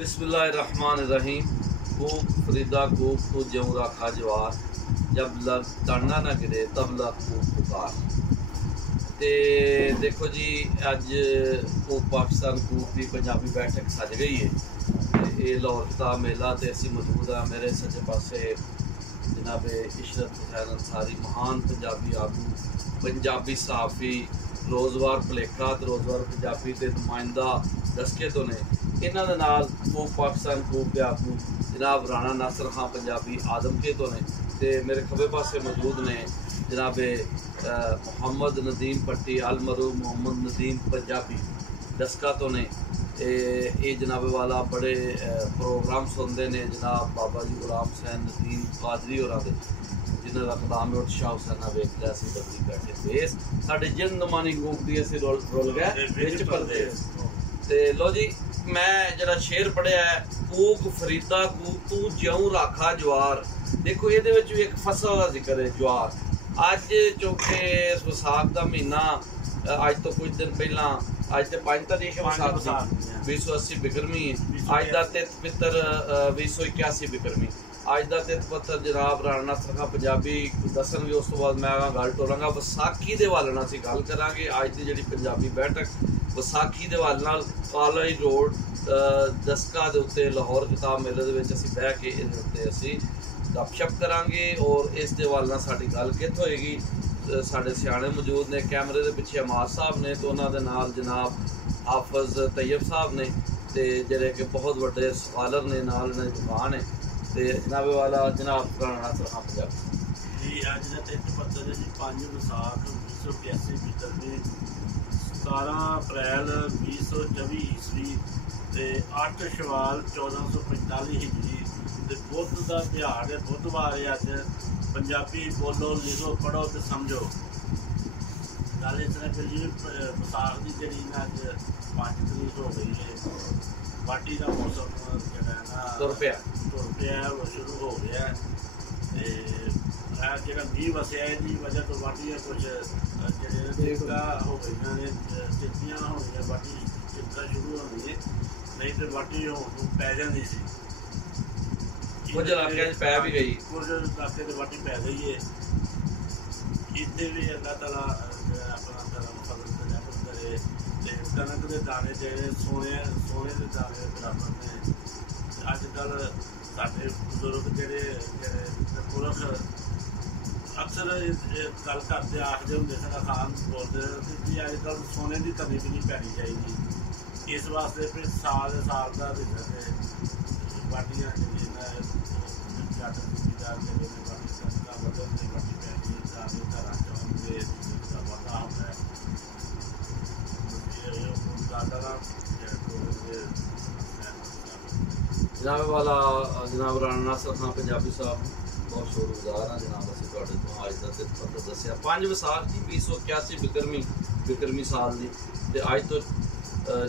बिस्मिल्लाहिर्रहमानिर्रहीम। खूब फरीदा खूब तो ज्यों रखा जवार, जब लग तड़ना ना गिरे तब लग खूब पुकार। ते देखो जी अज खूब पाकिस्तान खूब की पंजाबी बैठक सज गई है। ये लाहौर का मेला तो असी मौजूद हाँ। मेरे सज्जे पासे जनाब इशरत हुसैन अंसारी महान पंजाबी आगू, पंजाबी सहाफ़ी, रोज़वार भुलेखा तो रोज़वार पंजाबी के नुमाइंदा दसके तो ने। इन्हां दे नाल खूब पाकिस्तान खूब के आगू जनाब राणा नासिर खां पंजाबी आदमके तो ने। ते मेरे खब्बे पासे मौजूद ने जनाब मोहम्मद नदीम पट्टी अलमरूम मोहम्मद नदीम पंजाबी दसका तो ने। ये जनाब वाला बड़े प्रोग्राम सुनते हैं जनाब बाबा जी गुलाम हुसैन नदीम कादरी होर दे, जिन्हों का कलाम उठ शाह हुसैन वेख लिया सी बदली बैठे बेस साडे जिन नमानी गूंग दी असीं रुल गए विच परदेस। ते लो जी मैं जरा शेर पढ़िया है, कूक फरीदा कूक तू ज्यों राखा जवार। देखो ये एक फसल का जिक्र है ज्वार। अज चौथे विसाख का महीना, अज तो कुछ दिन पहला अज तो 5 तारीख विसाख 2080 बिक्रमी, अज का तिथ पितर 2081 बिक्रमी, अज का तिथ पत्तर जनाब राणा नासिर खां पंजाबी दसणगे। उस तो बाद मैं गल टोरांगा विसाखी के हवाले नाल असीं गल करांगे। अज की जिहड़ी पंजाबी बैठक विसाखी के हवाले नाल कॉलेज रोड दसका दे उत्ते लाहौर किताब मेले दे विच असीं बह के इहदे उत्ते असीं गपशप करांगे और इस दे हवाले नाल साडी गल कित होएगी। साडे सियाणे मौजूद ने, कैमरे दे पिछे अमार साहब ने, तो उन्हां दे नाल जनाब हाफिज तैयब साहब ने, ते जिहड़े कि बहुत वड्डे स्कॉलर ने, नाल इन्हां दी दुकान है। ते जनाब वाला जनाब राणा नासिर खां पंजाबी जी अज का तिथ पत्तर है जी 5 विसाख 1981 बिक्रमी, 17 अप्रैल 2024 ईस्वी ते 8 शवाल 1445 हिजरी ते बुध का दिहाड़ है, बुधवार है। अज पंजाबी बोलो लिखो पढ़ो तो समझो। गल इस तरह फिर जी विसाख की जी अज 5 तरीक हो गई है। वाटी का मौसम जो ना तुर पिया शुरू हो गया है। जो मीह वसया है जी वजह तो वाटियाँ कुछ जो हो गई ने, चिट्टियाँ हो गई, वाटी चिपका शुरू हो गई है, नहीं तो वाटी पै जाती सी। कुछ इलाके पै भी गई, कुछ इलाके तो वाटी पै गई है। इतने भी अल्लाह ताला अपना धर्म फजल करे। कनक के दाने जो सोने के दाने बराबर ने। अजकल साडे बुजुर्ग जेडे पुरख अक्सर गल करते आखते होंगे, साडा खान बोलते कि अजकल सोने की कमी भी नहीं पैनी चाहिए। इस वास्ते फिर साल का वाटियां जट जमींदार जो वाटी कनक बदलते वाटी पैनी दाने घर चाहते वाधा होता है। जनाब वाला जनाब राणा नासिर खां पंजाबी साहब बहुत शुक्रगुजार हाँ जनाब। असीं तुहाडे तो अज का तिथ पत्तर दस्सिया 5 विसाख जी 2081 बिक्रमी साल की। ते अज तो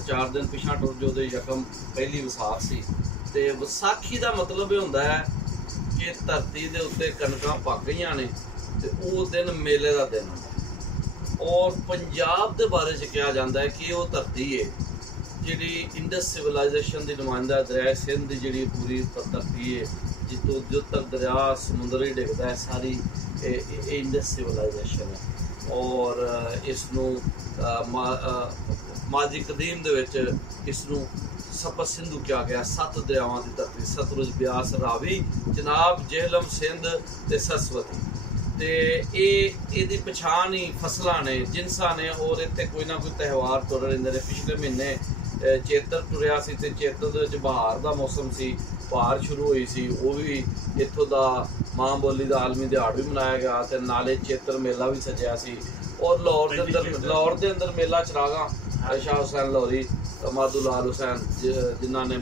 4 दिन पिछा टुर जो तो यकम पहली विसाख सी। ते विसाखी का मतलब यह होंदा है कि धरती के उत्ते कणकां पक गईयां ने ते वो दिन मेले का दिन होंदा। और पंजाब के बारे च कहा जाता है कि वो धरती है जिहड़ी इंडस सिविलाइजेशन की नुमाइंदा दरिया सिंध की जिहड़ी पूरी धरती है, जितों जो तक दरिया समुद्र ही डिगदा है, सारी इंडस सिविलाइजेशन है। और इसनूं माजी कदीम दे विच इसनूं सपत सिंधु क्या गया। 7 दरियावां की धरती, सतलुज ब्यास रावी चनाब जेहलम सिंध ते सरस्वती। तो ये पछाण ही फसलां ने, जिनसां ने, और इत्थे कोई ना कोई त्यौहार तुर रहिंदे ने। पिछले महीने चेतर तुरिया सी ते चेतर दे विच बहार दा मौसम सी, बहार शुरू हुई सी, वो भी इत्थों दा मां बोली दा आलमी दिहाड़ भी मनाया गया ते नाले चेतर मेला भी सजिया सी। और लाहौर दे अंदर मेला चरागा शाह हुसैन लाहौरी मादुलाल हुसैन जिन्हों ने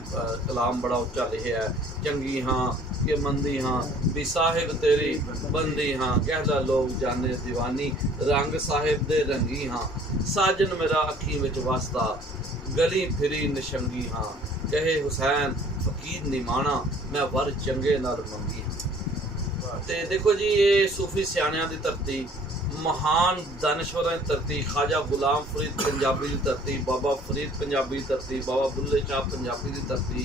कलाम बड़ा उच्चा लिखा है, चंगी हाँ कि मंदी हाँ भी साहिब तेरी बंदी हाँ, कहला लोग जाने दीवानी रंग साहिब दे रंगी हाँ, साजन मेरा अखी विच वसदा गली फिरी नशंगी हाँ, कहे हुसैन फकीर निमाना मैं वर चंगे नाल मंगी हाँ। ते देखो जी ये सूफी सियाणियां दी धरती महान दानश्वरां दी धरती, ख्वाजा गुलाम फरीद पंजाबी दी धरती, बाबा फरीद पंजाबी दी धरती, बाबा बुल्ले शाह पंजाबी दी धरती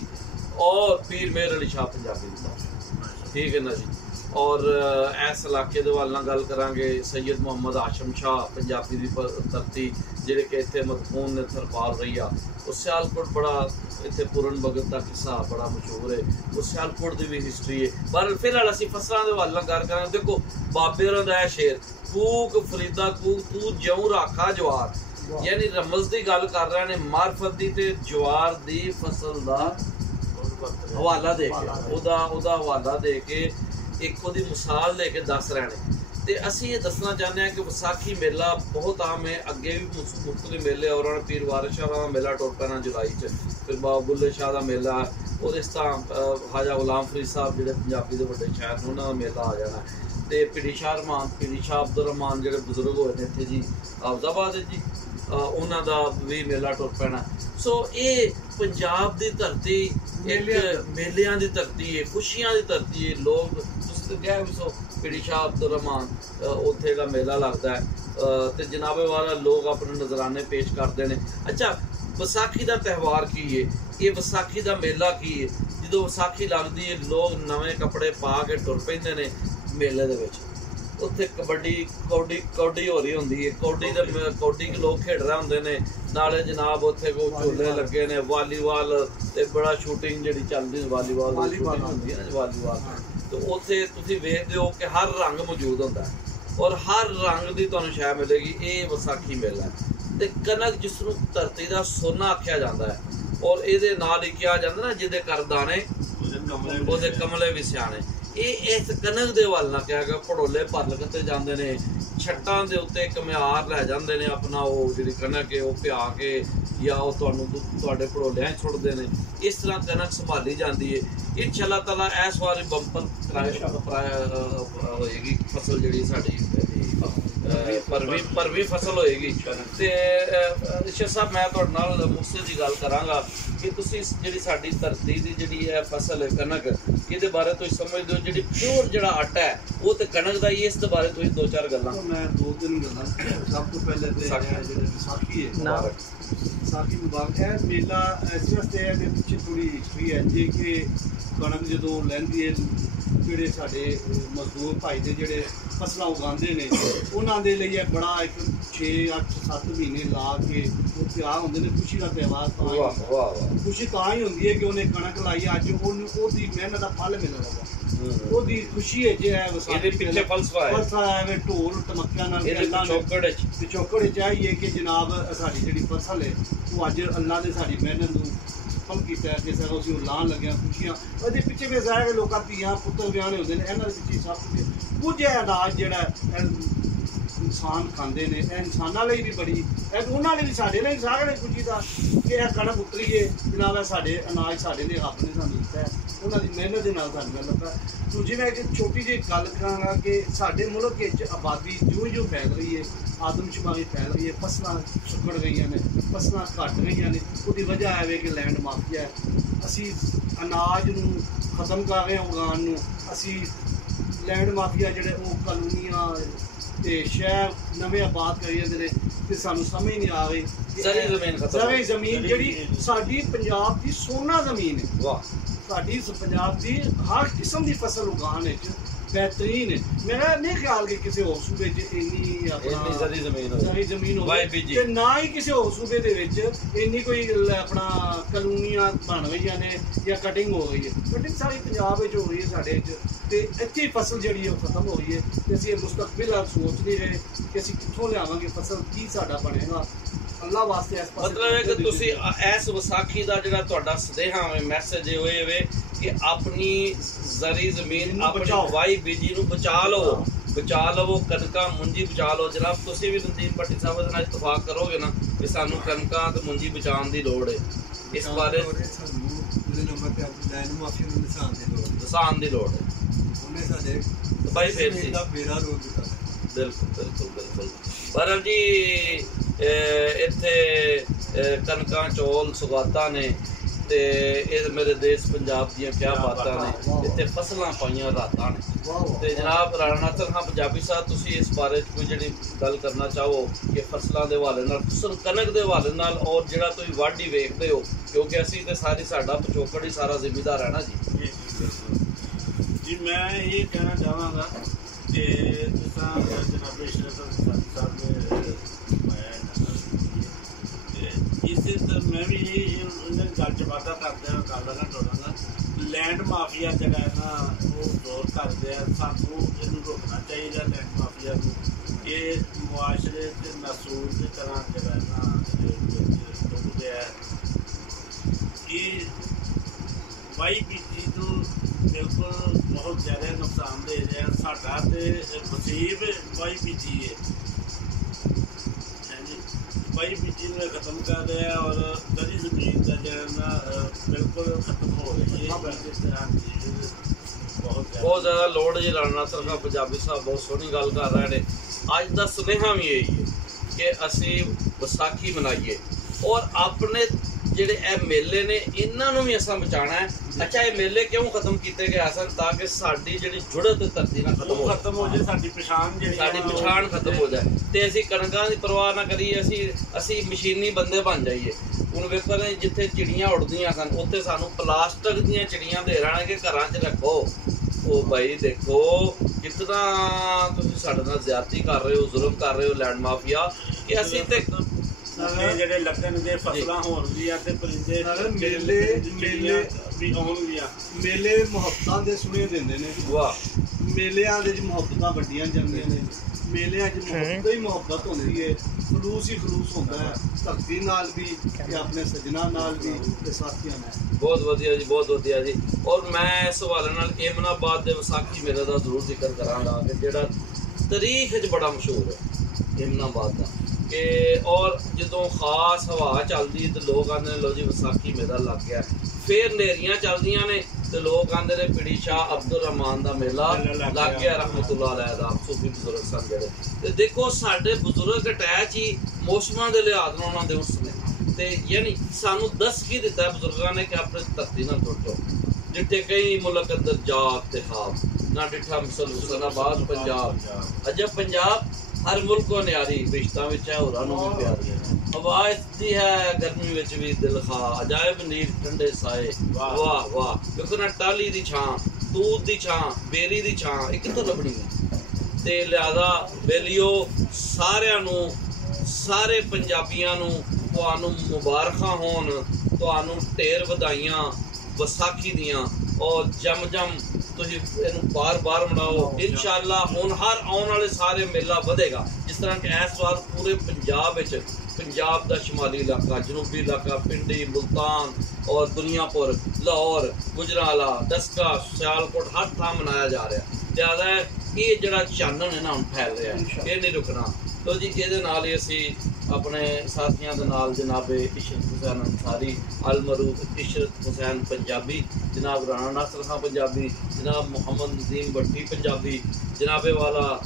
और पीर मेहर अली शाह पंजाबी दी धरती। ठीक है ना जी। और इस इलाके दे वाल गल करांगे सैयद मुहम्मद आशम शाह पंजाबी दी धरती जिहड़े कि इत्थे मदफून ने थरपाल रही आ। उस सियालकोट बड़ा इत्थे पूरन भगत का किस्सा बड़ा मशहूर है, उस सियालकोट की भी हिस्टरी है। पर फिलहाल असीं फसलां दे वाल गल करांगे। देखो बाबे होरां दा शेर कूक फरीदा कूक तू ज्यों राखा जवार, यानी रमज की गल कर रहे ने, मार्फत दी ते जवार दी फसल दा हवाला दे के ओदा हवाला दे के एक ओदी मिसाल दे के दस रहे ने। ते असीं ये दसना चाहते हैं कि विसाखी मेला बहुत आम है, अगे भी मुख्तलिफ मेले और पीर वारिस शाह का मेला टुर पैना जुलाई च, फिर बाबा बुल्ले शाह का मेला और इस तरह ख्वाजा गुलाम फरीद साहब जो पंजाबी के बड़े शायर ने उन्होंने मेला आ जाना। तो पीरी शाह रहमान पीरी शाह अब्दुल रहमान जो बुजुर्ग होए ने इत्थे जी आबदाबाद जी, उन्हों का भी मेला टुर पैना। सो ये पंजाब की धरती एक मेलियां की धरती है, खुशियां की धरती है। लोग गए भी सो पीरी शाह अब्दुल रहमान उत्थे का मेला लगता है तो जनाबे वाला लोग अपने नजराने पेश करते हैं। अच्छा विसाखी का त्यौहार की है, ये विसाखी का मेला की है। जो विसाखी लगती है लोग नवे कपड़े पा के टुर पैंदे ने मेले दे विच, उत्थे कबड्डी कौडी हो रही होंदी है, कौडी के लोग खेड रहे होंदे ने, नाले जनाब उत्थे कोई झूले लगे ने, वालीबाल ते बड़ा शूटिंग जिहड़ी चलदी वालीबाल होंदी है ना वालीबाल, तो उत्थे तुसीं वेखदे हो कि हर रंग मौजूद होंदा है और हर रंग दी तुहानूं शै मिलेगी। ये विसाखी मेला है ते कनक जिसनूं धरती दा सोना आख्या जाता है और इहदे नाल ही कहा जाता ना जिहदे कर दाने ओहदे कमले भी सियाणे। ये इस कनक दे वाल ना कहा गया भड़ोले भर लगते जाते हैं, छट्टां दे उत्ते कमियार लै जाते हैं अपना वो जिहड़ी कनक है वो पिया के या वो तुहाडे भड़ोलियां छुड़ते हैं। इस तरह कनक संभाली जाती है। इंशाअल्लाह ताला इस बार बंपर होएगी फसल जिहड़ी साडी परवी फसल होएगी। ते शेख साहब मैं तुहाडे नाल मुस्से दी गल करांगा कि तुसीं जिहड़ी साडी धरती दी जिहड़ी है फसल है कनक, इहदे बारे तुसीं समझदे हो जिहड़ी प्योर जिहड़ा आटा है वो ते कनक दा ही, इस दे बारे तुसीं दो चार गल्लां। मैं दो तीन गल्लां सब तो पहले ते जिहड़ी विसाखी है, विसाखी मुबारक है मेला इस वास्ते है कि पिछे थोड़ी हिस्टरी है जी कि कणक जदों लैंदी है जिहड़े साडे मजदूर भाई दे जिहड़े फसलां उगांदे ने उन्हां दे लई बड़ा एक 6-8-7 महीने ला के वो त्यार होंदे ने। खुशी का त्यौहार खुशी तां ही होंदी है कि उन्हें कणक लाई अज ओहदी मेहनत का फल मिलण लगा, ओहदी खुशी है जे है ਇਹਦੇ ਪਿੱਛੇ ਫਲਸਫਾ ਹੈ। फलसफा है ढोल टमकियां नाल पिछोकड़ चाहिए कि जनाब साडी जिहड़ी फसल है वो अज अल्लाह ने साडी मेहनत नूं फल कीता है कि सर असीं लाण लगे खुशियां। ਉਹਦੇ ਪਿੱਛੇ भी सारे लोकां धीआं पुत्तर विआहने होंदे ने, इन्हां दे पिੱਛੇ सब कुछ है अनाज जिहड़ा इंसान खांदे ने, इंसानां लई भी बड़ी उन्हां लई भी साडे लई सारे लई खुशी दा कि इह कणक उतरी है जनाब साडे अनाज साडे लई रब ने सानूं दित्ता है, उन्हां दी मेहनत दे नाल सानूं मिल लगा। दूजी मैं एक छोटी जी गल करांगा कि साडे मुल्क विच आबादी जो फैल रही है, आदमशुमारी फैल रही है, फसलां सुक्कड़ गईयां ने, फसलां घट गईयां ने, उसदी वजह है कि लैंड माफिया है। असीं अनाज नूं खत्म कर रहे हैं उगाण नूं, असीं लैंड माफिया जिहड़े वो कॉलोनियां ते शहर नਵੇਂ आबाद करी ਜਾਂਦੇ ਨੇ ਤੇ ਸਾਨੂੰ ਸਮਝ ਨਹੀਂ ਆ ਰਹੀ ਜ਼ਰੀ ਜ਼ਮੀਨ ਜਿਹੜੀ ਸਾਡੀ ਪੰਜਾਬ ਦੀ ਸੋਨਾ ਜ਼ਮੀਨ ਹੈ। ਵਾਹ ਸਾਡੀ ਪੰਜਾਬ ਦੀ ਹਰ ਕਿਸਮ ਦੀ ਫਸਲ ਉਗਾਉਣ ਵਿੱਚ बेहतरीन है। मेरा नहीं ख्याल कि किसी और सूबे सारी जमीन हो ना ही किसी और सूबे इन्नी कोई अपना कलोनियां बन गई ने या कटिंग हो गई है। कटिंग सारी पंजाब हो रही है साढ़े ते इत्थे फसल जी खत्म हो रही है। तो असं मुस्तकबिल सोच नहीं रहे कि असं कितों लियावांगे फसल की साडा बनेगा। अल्लाह वास्ते इस मतलब है कि तुसी इस विसाखी दा जिहड़ा तुहाडा सदेहा मैसेज होए वे कि अपनी जरी जमीन अपनी वाई बीजी नूं बचा लवो कनकां मुंजी बचा लो। जनाब तुसी भी नदीम भट्टी साहब दे नाल इत्तफाक करोगे ना कि सानूं कनकां ते मुंजी बचाउण दी लोड़ है। इस बारे निशान दी लोड़ है भाई फिर बिल्कुल बहरहाल जी इत्थे कनकां चौल सुगाता ने ਤੇ ਇਹ ਮੇਰੇ ਦੇਸ਼ ਪੰਜਾਬ ਦੀਆਂ ਕਿਆ ਬਾਤਾਂ ਨੇ, ਇੱਥੇ ਫਸਲਾਂ ਪਾਈਆਂ ਰਾਤਾਂ ਨੇ। ਤੇ ਜਨਾਬ ਰਾਣਾ ਨਾਸਰ ਖਾਨ ਪੰਜਾਬੀ ਸਾਹਿਬ, ਤੁਸੀਂ ਇਸ ਬਾਰੇ ਕੋਈ ਜਿਹੜੀ ਗੱਲ ਕਰਨਾ ਚਾਹੋ ਕਿ ਫਸਲਾਂ ਦੇ ਹਵਾਲੇ ਨਾਲ, ਖੁਸਨ ਕਣਕ ਦੇ ਹਵਾਲੇ ਨਾਲ, ਔਰ ਜਿਹੜਾ ਤੁਸੀਂ ਵਾਢੀ ਵੇਖਦੇ ਹੋ, ਕਿਉਂਕਿ ਅਸੀਂ ਤੇ ਸਾਡਾ ਪਿਛੋਕੜ ਹੀ ਸਾਰਾ ਜ਼ਿੰਮੇਦਾਰ ਹੈ ਨਾ ਜੀ। ਜੀ ਮੈਂ ਇਹ ਕਹਿਣਾ ਚਾਹਾਂਗਾ ਕਿ ਜਿਸ ਤਰ੍ਹਾਂ ਜਨਾਬ ਸਾਹਿਬ ਨੇ ਇਸੇ ਤਰ੍ਹਾਂ ਮੈਂ ਵੀ ਇਹਨਾਂ ਗੱਲ 'ਚ ਵਾਧਾ ਕਰਦਾ ਕਰਨਾ ਚਾਹਾਂਗਾ। ਲੈਂਡ ਮਾਫੀਆ ਜਿਹੜਾ ਹੈ ਨਾ ਉਹ ਜ਼ੋਰ ਕਰਦੇ ਆ, ਸਾਨੂੰ ਇਹਨੂੰ ਰੋਕਣਾ ਚਾਹੀਦਾ। ਲੈਂਡ ਮਾਫੀਆ ਨੂੰ ਇਹ ਮੁਆਸ਼ਰੇ ਤੇ ਨਸੂਲ ਦੀ ਤਰ੍ਹਾਂ ਜਿਹੜਾ ਨਾ ਡੁੱਬਦੇ ਆ। ਇਹ YPG ਨੂੰ ਬਿਲਕੁਲ ਬਹੁਤ ਜ਼ਿਆਦਾ ਨੁਕਸਾਨ ਦੇ ਰਿਹਾ। ਸਾਡਾ ਤੇ ਵਸੀਬ YPG ਹੈ, YPG ਨੂੰ ਖਤਮ ਕਰ ਰਿਹਾ ਔਰ ਗਲੀ ਜ਼ਮੀਨ ਦਾ ਜਿਹੜਾ ਨਾ ਬਿਲਕੁਲ ਖਤਮ ਹੋ ਰਹੀ ਹੈ। ਬਹੁਤ ਜ਼ਿਆਦਾ ਲੋੜ ਜੀ। ਰਾਣਾ ਨਾਸਰ ਖਾਨ ਪੰਜਾਬੀ ਸਾਹਿਬ ਬਹੁਤ ਸੋਹਣੀ ਗੱਲ ਕਰ ਰਹੇ ਨੇ। ਅੱਜ ਦਾ ਸੁਨੇਹਾ ਵੀ ਇਹੀ ਹੈ ਕਿ ਅਸੀਂ ਵਿਸਾਖੀ ਮਨਾਈਏ ਔਰ ਆਪਣੇ ਜਿਹੜੇ ਇਹ ਮੇਲੇ ਨੇ ਇਹਨਾਂ ਨੂੰ ਵੀ ਅਸਾਂ ਬਚਾਉਣਾ ਹੈ। ਅੱਛਾ, ਇਹ ਮੇਲੇ ਕਿਉਂ ਖਤਮ ਕੀਤੇ ਗਏ ਸਨ? ਤਾਂ ਕਿ ਸਾਡੀ ਜਿਹੜੀ ਜੁੜਤ ਧਰਤੀ ਨਾਲ ਖਤਮ ਹੋ ਜਾਏ, ਸਾਡੀ ਪਛਾਣ ਖਤਮ ਹੋ ਜਾਏ ਤੇ ਅਸੀਂ ਕਣਕਾਂ ਦੀ ਪਰਵਾਹ ਨਾ ਕਰੀਏ, ਅਸੀਂ ਮਸ਼ੀਨੀ ਬੰਦੇ ਬਣ ਜਾਈਏ। ਹੁਣ ਵੇਖੋ ਨੇ ਜਿੱਥੇ ਚਿੜੀਆਂ ਉੱਡਦੀਆਂ ਸਨ ਉੱਥੇ ਸਾਨੂੰ ਪਲਾਸਟਿਕ ਦੀਆਂ ਚਿੜੀਆਂ ਦੇ ਰਹਿਣਗੇ ਘਰਾਂ 'ਚ ਰੱਖੋ। ਉਹ ਭਾਈ ਦੇਖੋ ਕਿਤਨਾ ਤੁਸੀਂ ਸਾਡੇ ਨਾਲ ਜ਼ਿਆਦਤੀ ਕਰ ਰਹੇ ਹੋ, ਜ਼ੁਲਮ ਕਰ ਰਹੇ ਹੋ ਲੈਂਡ ਮਾਫੀਆ। ਕਿ ਅਸੀਂ ਤੇ ਜਿਹੜੇ ਲੱਗਣਗੇ ਫਸਲਾਂ ਹੋਣਗੀਆਂ ਤੇ ਪਰਿੰਦੇ ਮੇਲੇ ਵੀ ਆਉਣਗੀਆਂ। ਮੇਲੇ ਮੁਹੱਬਤਾਂ ਦੇ ਸੁਣੇ ਦਿੰਦੇ ਨੇ। ਵਾਹ, ਮੇਲਿਆਂ ਦੇ 'ਚ ਮੁਹੱਬਤਾਂ ਵੱਡੀਆਂ ਜਾਂਦੀਆਂ ਨੇ। ਮੇਲਿਆਂ 'ਚ ਮੁਹੱਬਤ ਹੀ ਮੁਹੱਬਤ ਹੁੰਦੀ ਹੈ, ਖਲੂਸ ਹੀ ਖਲੂਸ ਹੁੰਦਾ ਹੈ, ਧਰਤੀ ਨਾਲ ਵੀ ਤੇ ਆਪਣੇ ਸੱਜਣਾ ਨਾਲ ਵੀ ਤੇ ਸਾਥੀਆਂ ਨਾਲ। ਬਹੁਤ ਵਧੀਆ ਜੀ, ਬਹੁਤ ਵਧੀਆ ਜੀ। ਔਰ ਮੈਂ ਇਸ ਹਵਾਲੇ ਨਾਲ ਏਮਨਾਬਾਦ ਦੇ ਵਿਸਾਖੀ ਮੇਲੇ ਦਾ ਜ਼ਰੂਰ ਜ਼ਿਕਰ ਕਰਾਂਗਾ ਕਿ ਜਿਹੜਾ ਤਾਰੀਖ 'ਚ ਬੜਾ ਮਸ਼ਹੂਰ ਹੈ ਏਮਨਾਬਾਦ ਦਾ। ਕਿ ਔਰ ਜਦੋਂ ਖਾਸ ਹਵਾ ਚੱਲਦੀ ਤੇ ਲੋਕ ਆਉਂਦੇ ਨੇ ਲੋ ਜੀ ਵਿਸਾਖੀ ਮੇਲਾ ਲੱਗ ਗਿਆ। ਫਿਰ ਹਨੇਰੀਆਂ ਚੱਲਦੀਆਂ ਨੇ ਤੇ ਲੋਕ ਆਉਂਦੇ ਨੇ ਪੀੜੀ ਸ਼ਾਹ ਅਬਦੁਲ ਰਹਿਮਾਨ ਦਾ ਮੇਲਾ ਲੱਗ ਗਿਆ ਰਹਿਮਤੁल्लाह अलैह ਦਾ। ਸੂਫੀ ਬਜ਼ੁਰਗ ਸਨ ਜਿਹੜੇ। ਤੇ ਦੇਖੋ ਸਾਡੇ ਬਜ਼ੁਰਗ ਅਟੈਚ ਹੀ ਮੌਸਮਾਂ ਦੇ ਲਿਹਾਜ਼ ਨਾਲ ਉਹਨਾਂ ਦੇ ਉਸ ਨੇ। ਤੇ ਯਾਨੀ ਸਾਨੂੰ ਦੱਸ ਕੀ ਦਿੱਤਾ ਬਜ਼ੁਰਗਾਂ ਨੇ ਕਿ ਆਪਣੇ ਧਰਤੀ ਨਾਲ ਜੁੜੋ। ਜਿੱਥੇ ਕਈ ਮੁਲਕ ਅੰਦਰ ਜਾਗ ਤੇ ਖਾਬ ਨਾ ਡਿੱਠਾ ਮਿਸਲ ਹੁਸਨਾਬਾਦ ਪੰਜਾਬ। ਅਜਬ ਪੰਜਾਬ ਹਰ ਮੁਲਕ ਕੋ ਨਿਆਰੀ, ਰਿਸ਼ਤਾਂ ਵਿੱਚ ਹੈ ਹੋਰਾਂ ਨੂੰ ਵੀ ਪਿਆਰੀ। ਆਵਾਜ਼ ਦੀ ਹੈ ਗਰਮੀ ਵਿੱਚ ਵੀ ਦਿਲ ਖਾ, ਅਜਾਇਬ ਨੀਰ ਠੰਡੇ ਸਾਏ। ਵਾਹ ਵਾਹ, ਦੇਖੋ ਨਾ ਟਾਲੀ ਦੀ ਛਾਂ, ਤੂਤ ਦੀ ਛਾਂ, ਬੇਰੀ ਦੀ ਛਾਂ, ਇਹ ਕਿੱਥੋਂ ਲੱਭਣੀ ਹੈ? ਤੇ ਲਿਹਾਜ਼ਾ ਬੇਲੀਓ ਸਾਰਿਆਂ ਨੂੰ, ਸਾਰੇ ਪੰਜਾਬੀਆਂ ਨੂੰ ਤੁਹਾਨੂੰ ਮੁਬਾਰਕਾਂ ਹੋਣ, ਤੁਹਾਨੂੰ ਢੇਰ ਵਧਾਈਆਂ ਵਿਸਾਖੀ ਦੀਆਂ। ਔਰ ਜਮ ਤੁਸੀਂ ਇਹਨੂੰ ਬਾਰ ਮਨਾਓ ਇਨਸ਼ਾਅੱਲਾ। ਹੁਣ ਹਰ ਆਉਣ ਵਾਲੇ ਸਾਰੇ ਮੇਲਾ ਵਧੇਗਾ। ਜਿਸ ਤਰ੍ਹਾਂ ਕਿ ਇਸ ਵਾਰ ਪੂਰੇ ਪੰਜਾਬ ਵਿੱਚ, ਪੰਜਾਬ ਦਾ ਸ਼ਮਾਲੀ ਇਲਾਕਾ, ਜਨੂਬੀ ਇਲਾਕਾ, ਪਿੰਡੀ, ਮੁਲਤਾਨ ਔਰ ਦੁਨੀਆਪੁਰ, ਲਾਹੌਰ, ਗੁਜਰਾਲਾ, ਦਸਕਾ, ਸਿਆਲਕੋਟ ਹਰ ਥਾਂ ਮਨਾਇਆ ਜਾ ਰਿਹਾ। ਜ਼ਿਆਦਾ ਇਹ ਜਿਹੜਾ ਚਾਨਣ ਹੈ ਨਾ ਹੁਣ ਫੈਲ ਰਿਹਾ, ਇਹ ਨਹੀਂ ਰੁਕਣਾ। ਤੋ ਜੀ ਇਹਦੇ ਨਾਲ ਹੀ ਅਸੀਂ ਆਪਣੇ ਸਾਥੀਆਂ ਦੇ ਨਾਲ ਜਨਾਬ ਇਸ਼ਰਤ ਹੁਸੈਨ ਅੰਸਾਰੀ, ਅਲਮਰੂਫ ਇਸ਼ਰਤ ਹੁਸੈਨ ਪੰਜਾਬੀ, ਜਨਾਬ ਰਾਣਾ ਨਾਸਰ ਖਾਨ ਪੰਜਾਬੀ, ਜਨਾਬ ਮੁਹੰਮਦ ਨਜ਼ੀਮ ਭੱਟੀ ਪੰਜਾਬੀ, ਜਨਾਬੇ ਵਾਲਾ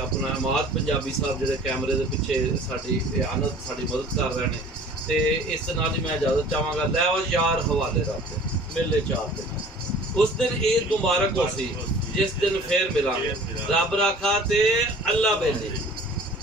ਆਪਣਾ ਇਮਾਦ ਪੰਜਾਬੀ ਸਾਹਿਬ ਜਿਹੜੇ ਕੈਮਰੇ ਦੇ ਪਿੱਛੇ ਸਾਡੀ ਅਨੰਦ ਸਾਡੀ ਮਦਦ ਕਰ ਰਹੇ ਨੇ। ਤੇ ਇਸ ਦੇ ਨਾਲ ਹੀ ਮੈਂ ਇਜਾਜ਼ਤ ਚਾਹਾਂਗਾ। ਲੈ ਯਾਰ ਹਵਾਲੇ ਰੱਖ ਮੇਲੇ 4 ਦਿਨ। ਉਸ ਦਿਨ ਈਦ ਮੁਬਾਰਕ ਹੋ ਸੀ ਜਿਸ ਦਿਨ ਫੇਰ ਮਿਲਾਂਗੇ। ਰੱਬ ਰਾਖਾ ਤੇ ਅੱਲਾ ਬੇਲੀ।